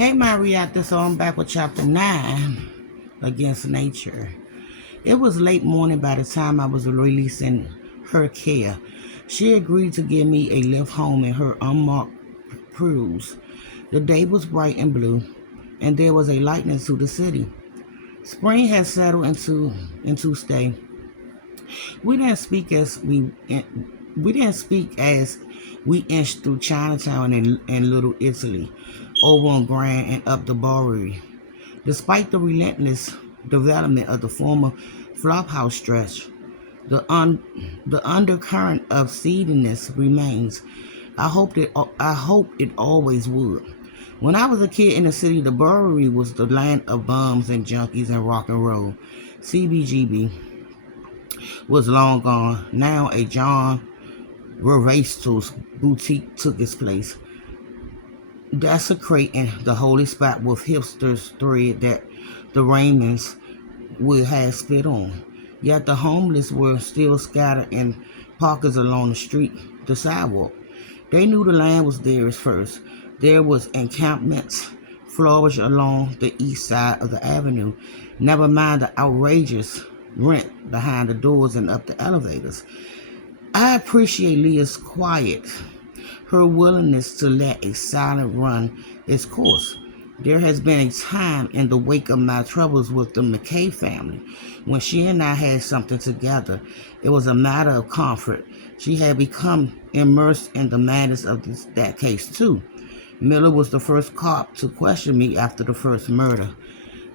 Hey, my reactor, so I'm back with chapter 9, Against Nature. It was late morning by the time I was releasing her care. She agreed to give me a lift home in her unmarked Prius. The day was bright and blue, and there was a lightness to the city. Spring had settled into stay. We didn't speak as we didn't speak as we inched through Chinatown and Little Italy, over on Grand and up the Bowery. Despite the relentless development of the former flophouse stretch, the undercurrent of seediness remains. I hope it always would. When I was a kid in the city, the Bowery was the land of bums and junkies and rock and roll. CBGB was long gone. Now a John Revastos boutique took its place, desecrating the holy spot with hipsters thread that the Raymonds would have spit on. Yet the homeless were still scattered in pockets along the sidewalk. They knew the land was theirs first. There was encampments flourished along the east side of the avenue. Never mind the outrageous rent behind the doors and up the elevators. I appreciate Leah's quiet, her willingness to let a silent run its course. There has been a time in the wake of my troubles with the McKay family when she and I had something together. It was a matter of comfort. She had become immersed in the madness of that case too. Miller was the first cop to question me after the first murder.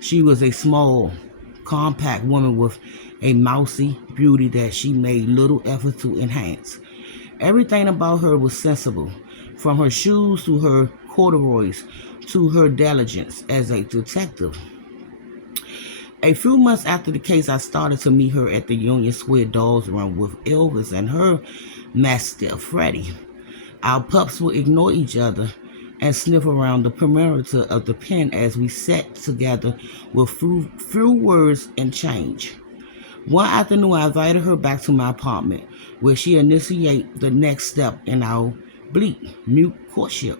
She was a small, compact woman with a mousy beauty that she made little effort to enhance. Everything about her was sensible, from her shoes to her corduroys to her diligence as a detective. A few months after the case, I started to meet her at the Union Square Dolls Run with Elvis and her mastiff, Freddie. Our pups would ignore each other and sniff around the perimeter of the pen as we sat together with few words and change. One afternoon, I invited her back to my apartment, where she initiated the next step in our bleak, mute courtship.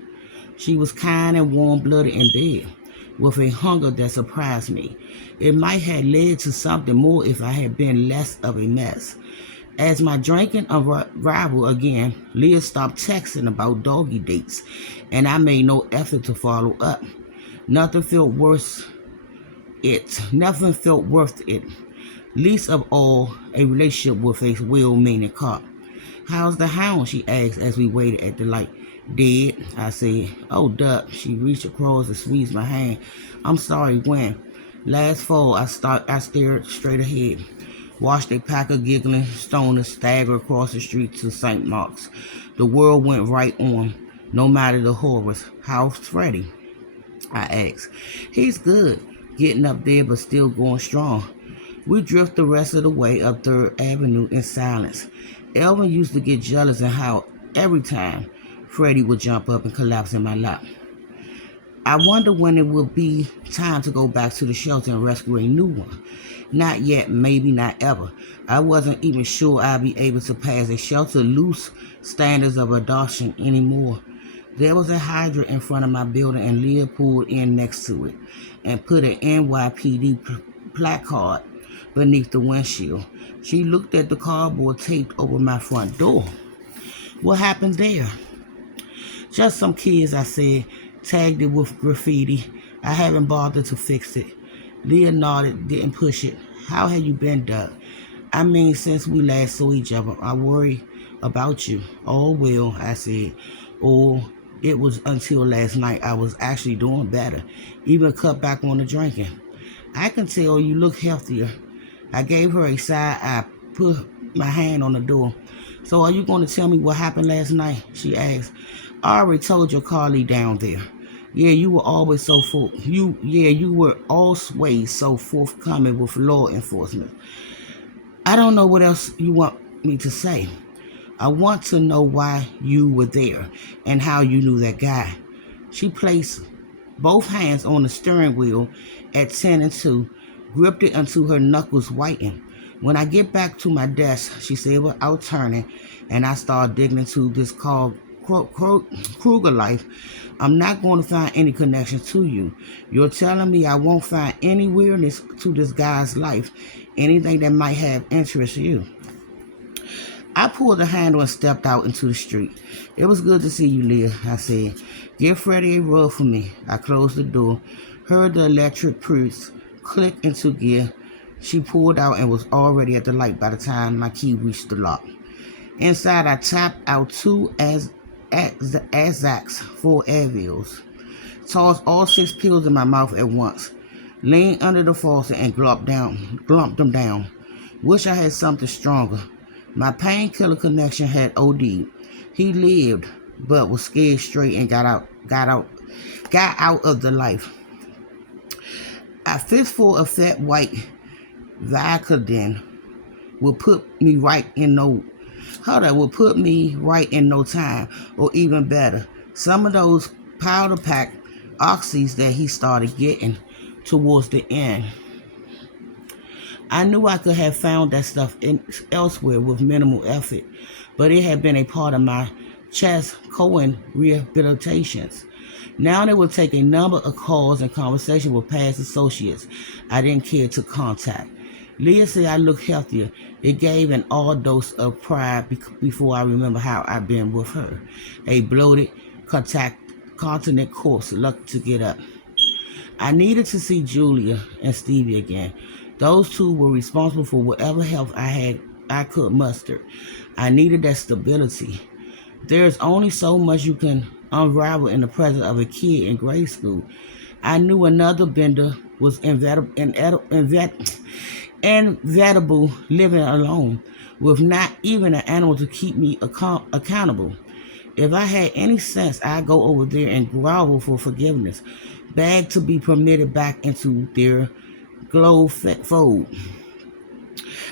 She was kind and warm-blooded in bed, with a hunger that surprised me. It might have led to something more if I had been less of a mess. As my drinking unraveled again, Leah stopped texting about doggy dates, and I made no effort to follow up. Nothing felt worth it. Nothing felt worth it. Least of all, a relationship with a well-meaning cop. "How's the hound?" she asked as we waited at the light. "Dead," I said. "Oh, duck." She reached across and squeezed my hand. "I'm sorry, when?" "Last fall." I stared straight ahead, watched a pack of giggling stoners stagger across the street to St. Mark's. The world went right on, no matter the horrors. "How's Freddie?" I asked. "He's good, getting up there but still going strong." We drifted the rest of the way up 3rd Avenue in silence. Elvin used to get jealous and howl every time Freddie would jump up and collapse in my lap. I wonder when it will be time to go back to the shelter and rescue a new one. Not yet, maybe not ever. I wasn't even sure I'd be able to pass a shelter loose standards of adoption anymore. There was a hydrant in front of my building, and Leah pulled in next to it and put an NYPD placard beneath the windshield. She looked at the cardboard taped over my front door. "What happened there?" "Just some kids," I said, "tagged it with graffiti. I haven't bothered to fix it." Leah nodded, didn't push it. "How have you been, Doug?" "I mean, since we last saw each other, I worry about you." "Oh, well," I said. "Oh, it was until last night I was actually doing better. Even cut back on the drinking." "I can tell you look healthier." I gave her a side eye, put my hand on the door. "So are you going to tell me what happened last night?" she asked. "I already told your colleague down there." "Yeah, you were always so you were always so forthcoming with law enforcement." "I don't know what else you want me to say." "I want to know why you were there and how you knew that guy." She placed both hands on the steering wheel at 10 and 2, gripped it until her knuckles whitened. "When I get back to my desk," she said without turning, and I started digging into this Kruger life, I'm not going to find any connection to you. You're telling me I won't find any weirdness to this guy's life, anything that might have interest you. I pulled the handle and stepped out into the street. It was good to see you, Leah, I said. Give Freddie a rub for me. I closed the door, heard the electric purse click into gear. She pulled out and was already at the light by the time my key reached the lock. Inside, I tapped out 2 Azacs, 4 Advils. Tossed all 6 pills in my mouth at once. Leaned under the faucet and gulped them down. Wish I had something stronger. My painkiller connection had OD'd. He lived, but was scared straight and got out of the life. A fistful of fat white Vicodin would put me right in no time, or even better, some of those powder pack oxys that he started getting towards the end. I knew I could have found that stuff elsewhere with minimal effort, but it had been a part of my Chas-Cohen rehabilitations. Now it would take a number of calls and conversations with past associates I didn't care to contact. Leah said I looked healthier. It gave an all dose of pride before I remember how I'd been with her. A bloated, continent corpse lucky to get up. I needed to see Julia and Stevie again. Those two were responsible for whatever health I could muster. I needed that stability. There's only so much you can unravel in the presence of a kid in grade school. I knew another bender was inevitable living alone, with not even an animal to keep me accountable. If I had any sense, I'd go over there and grovel for forgiveness, beg to be permitted back into their glow fold.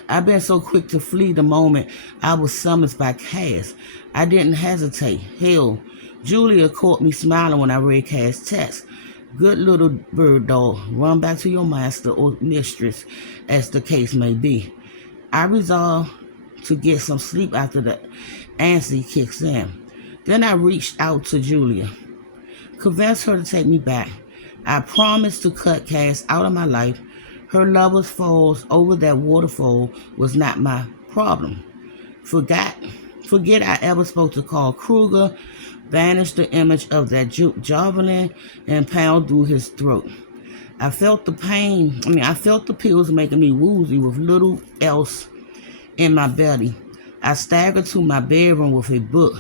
I've been so quick to flee the moment I was summoned by Cass. I didn't hesitate. Hell, Julia caught me smiling when I read Cass' text. Good little bird dog, run back to your master or mistress, as the case may be. I resolved to get some sleep after the antsy kicks in. Then I reached out to Julia, convinced her to take me back. I promised to cut Cass out of my life. Her lover's falls over that waterfall was not my problem. Forget I ever spoke to Carl Kruger, banished the image of that javelin and pound through his throat. I felt the pills making me woozy with little else in my belly. I staggered to my bedroom with a book,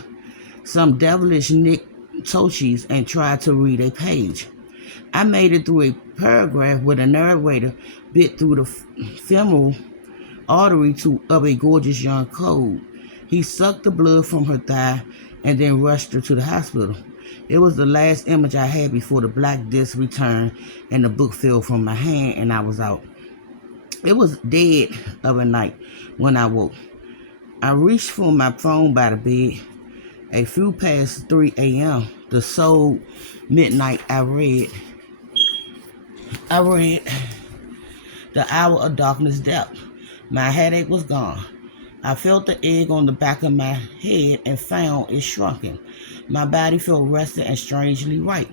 some devilish Nick Tochis, and tried to read a page. I made it through a paragraph where the narrator bit through the femoral artery of a gorgeous young colt. He sucked the blood from her thigh and then rushed her to the hospital. It was the last image I had before the black disc returned and the book fell from my hand and I was out. It was dead of a night when I woke. I reached for my phone by the bed. A few past 3 a.m., the sole midnight, I read The Hour of Darkness Depth. My headache was gone. I felt the egg on the back of my head and found it shrunken. My body felt rested and strangely right.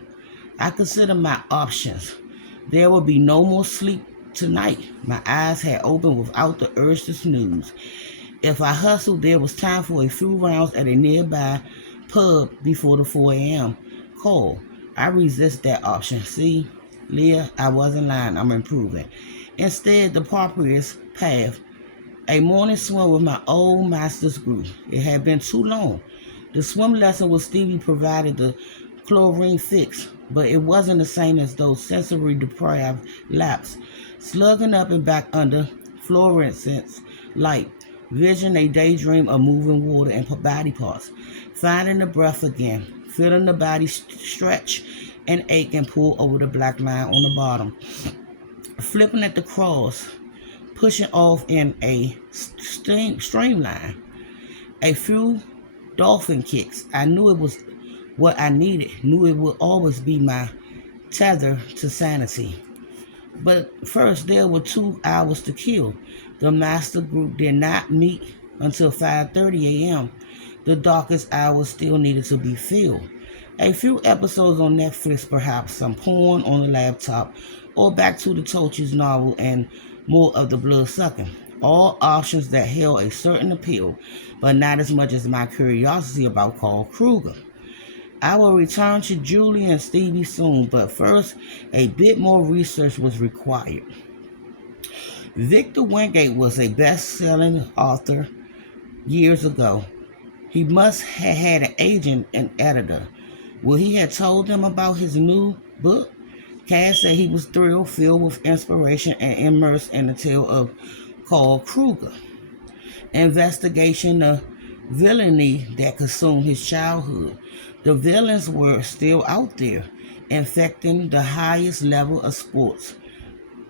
I considered my options. There would be no more sleep tonight. My eyes had opened without the urge to snooze. If I hustled, there was time for a few rounds at a nearby pub before the 4 a.m. call. I resist that option. See, Leah, I wasn't lying. I'm improving. Instead, the appropriate path. A morning swim with my old master's group. It had been too long. The swim lesson with Stevie provided the chlorine fix, but it wasn't the same as those sensory deprived laps. Slugging up and back under fluorescent light. Vision a daydream of moving water and body parts. Finding the breath again. Feeling the body stretch and ache and pull over the black line on the bottom. Flipping at the cross. Pushing off in a streamline. A few dolphin kicks. I knew it was what I needed. Knew it would always be my tether to sanity. But first, there were 2 hours to kill. The master group did not meet until 5:30 a.m. The darkest hours still needed to be filled. A few episodes on Netflix, perhaps some porn on the laptop, or back to the Tolkien novel and more of the blood sucking. All options that held a certain appeal, but not as much as my curiosity about Carl Kruger. I will return to Julie and Stevie soon, but first, a bit more research was required. Victor Wingate was a best-selling author years ago. He must have had an agent and editor. Well, he had told them about his new book. Cass said he was thrilled, filled with inspiration, and immersed in the tale of Carl Kruger. Investigation of villainy that consumed his childhood. The villains were still out there, infecting the highest level of sports.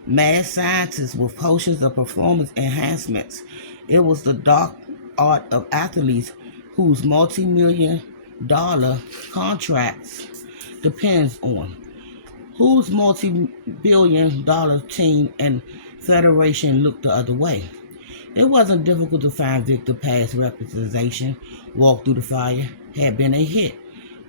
Mad scientists with potions of performance enhancements. It was the dark art of athletes whose multi-million dollar contracts depends on. Whose multi-billion dollar team and federation looked the other way. It wasn't difficult to find Victor past representation. Walk Through the Fire had been a hit,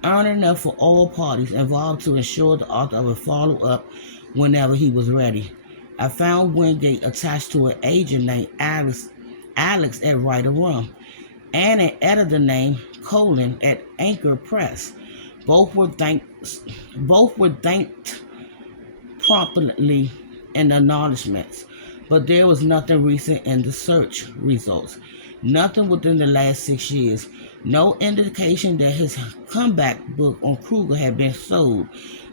earned enough for all parties involved to ensure the author would follow up whenever he was ready. I found Wingate attached to an agent named Alex at Writer Rum and an editor named Colin at Anchor Press. Both were thanked promptly in acknowledgments, but there was nothing recent in the search results. Nothing within the last 6 years. No indication that his comeback book on Kruger had been sold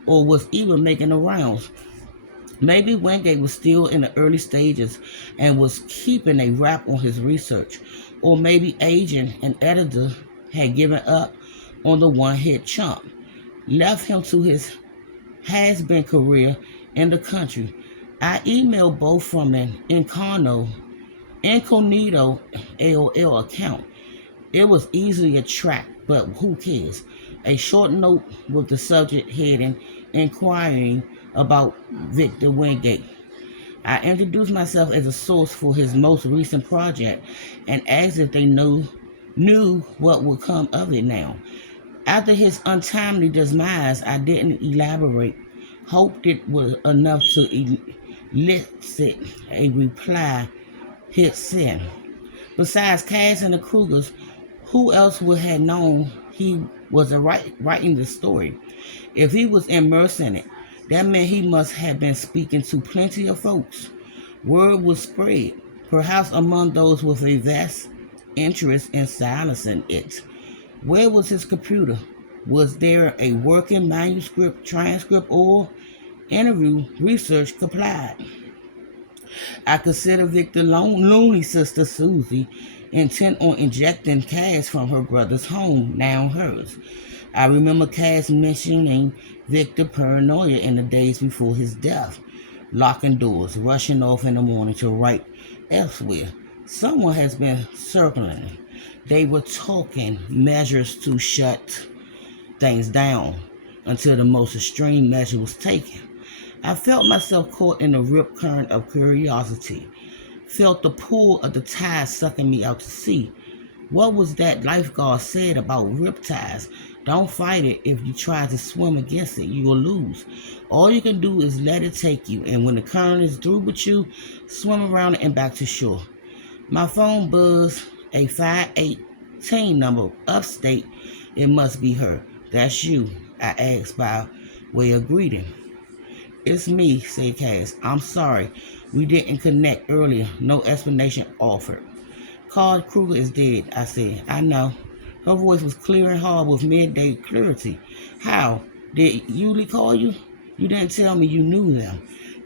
or was even making the rounds. Maybe Wingate was still in the early stages and was keeping a wrap on his research. Or maybe agent and editor had given up on the one-hit chump, left him to his has-been career in the country. I emailed both from an incognito AOL account. It was easily tracked, but who cares? A short note with the subject heading inquiring about Victor Wingate. I introduced myself as a source for his most recent project and asked if they knew what would come of it now. After his untimely demise, I didn't elaborate. Hoped it was enough to elicit a reply hit send. Besides Cass and the Krugers, who else would have known he was writing the story? If he was immersed in it, that meant he must have been speaking to plenty of folks. Word was spread, perhaps among those with a vast interest in silencing it. Where was his computer? Was there a working manuscript, transcript, or interview research complied? I consider Victor's lonely sister Susie, intent on injecting Cass from her brother's home, now hers. I remember Cass mentioning Victor paranoia in the days before his death, locking doors, rushing off in the morning to write elsewhere. Someone has been circling. They were talking measures to shut things down until the most extreme measure was taken. I felt myself caught in the rip current of curiosity, felt the pull of the tide sucking me out to sea. What was that lifeguard said about rip tides? Don't fight it. If you try to swim against it, you will lose. All you can do is let it take you, and when the current is through with you, swim around and back to shore. My phone buzzed, a 518 number, upstate. It must be her. That's you, I asked by way of greeting. It's me, said Cass. I'm sorry. We didn't connect earlier. No explanation offered. Carl Kruger is dead, I said. I know. Her voice was clear and hard with midday clarity. How? Did Yuli call you? You didn't tell me you knew them.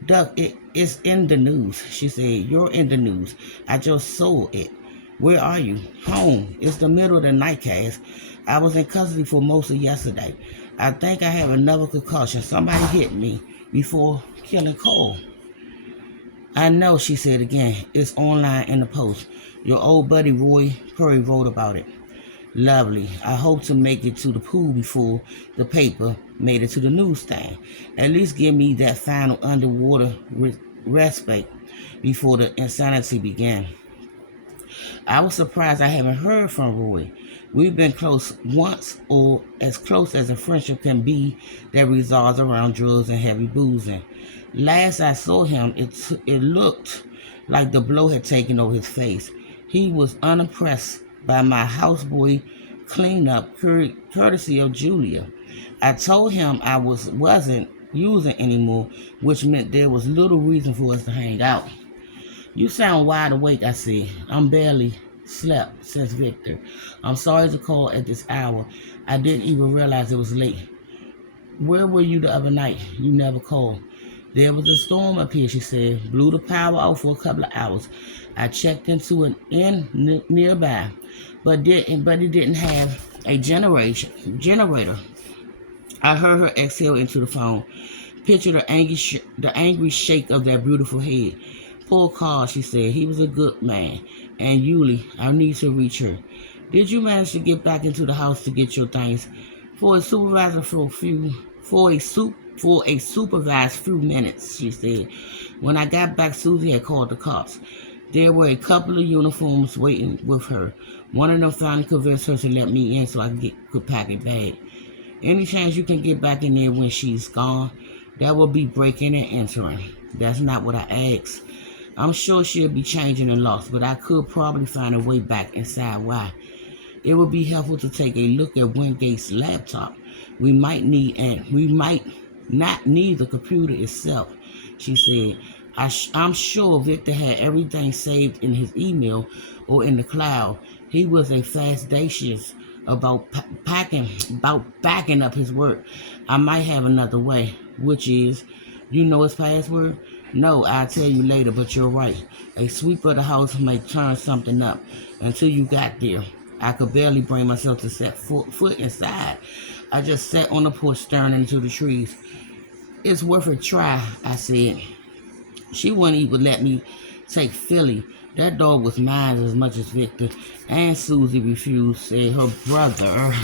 Duck, it's in the news, she said. You're in the news. I just saw it. Where are you? Home. It's the middle of the night, Cass. I was in custody for most of yesterday. I think I have another concussion. Somebody hit me before killing Cole. I know, she said again. It's online in the Post. Your old buddy Roy Perry wrote about it. Lovely. I hope to make it to the pool before the paper made it to the newsstand. At least give me that final underwater respite before the insanity began. I was surprised I haven't heard from Roy. We've been close once, or as close as a friendship can be that resolves around drugs and heavy boozing. Last I saw him, it looked like the blow had taken over his face. He was unimpressed by my houseboy cleanup, courtesy of Julia. I told him I wasn't using anymore, which meant there was little reason for us to hang out. You sound wide awake, I said. I'm barely slept, says Victor. I'm sorry to call at this hour. I didn't even realize it was late. Where were you the other night? You never called. There was a storm up here, she said. Blew the power out for a couple of hours. I checked into an inn nearby, but it didn't have a generator. I heard her exhale into the phone. Picture the angry shake of that beautiful head. Poor Carl, she said. He was a good man. And Yuli, I need to reach her. Did you manage to get back into the house to get your things? For a supervisor for a supervised few minutes, she said. When I got back, Susie had called the cops. There were a couple of uniforms waiting with her. One of them finally convinced her to let me in so I could pack a bag. Any chance you can get back in there when she's gone? That will be breaking and entering. That's not what I asked. I'm sure she'll be changing and lost, but I could probably find a way back inside. Why? It would be helpful to take a look at Wingate's laptop. We might not need the computer itself, she said. I'm sure Victor had everything saved in his email or in the cloud. He was a fastdacious about backing up his work. I might have another way, which is, you know his password? No, I'll tell you later, but you're right. A sweep of the house may turn something up. Until you got there, I could barely bring myself to set foot inside. I just sat on the porch staring into the trees. It's worth a try, I said. She wouldn't even let me take Philly. That dog was mine as much as Victor. And Susie refused, said her brother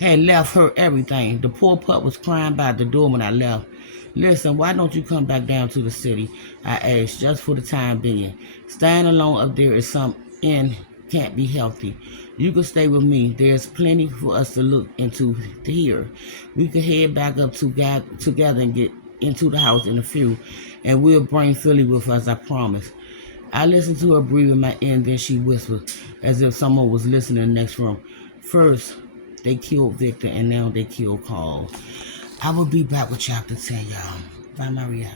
had left her everything. The poor pup was crying by the door when I left. Listen, why don't you come back down to the city? I asked, just for the time being. Staying alone up there is something can't be healthy. You can stay with me. There's plenty for us to look into here. We could head back up together and get into the house in a few, and we'll bring Philly with us, I promise. I listened to her breathing my ear, and then she whispered, as if someone was listening in the next room. First, they killed Victor, and now they killed Carl. I will be back with chapter 10, y'all. Bye, Maria.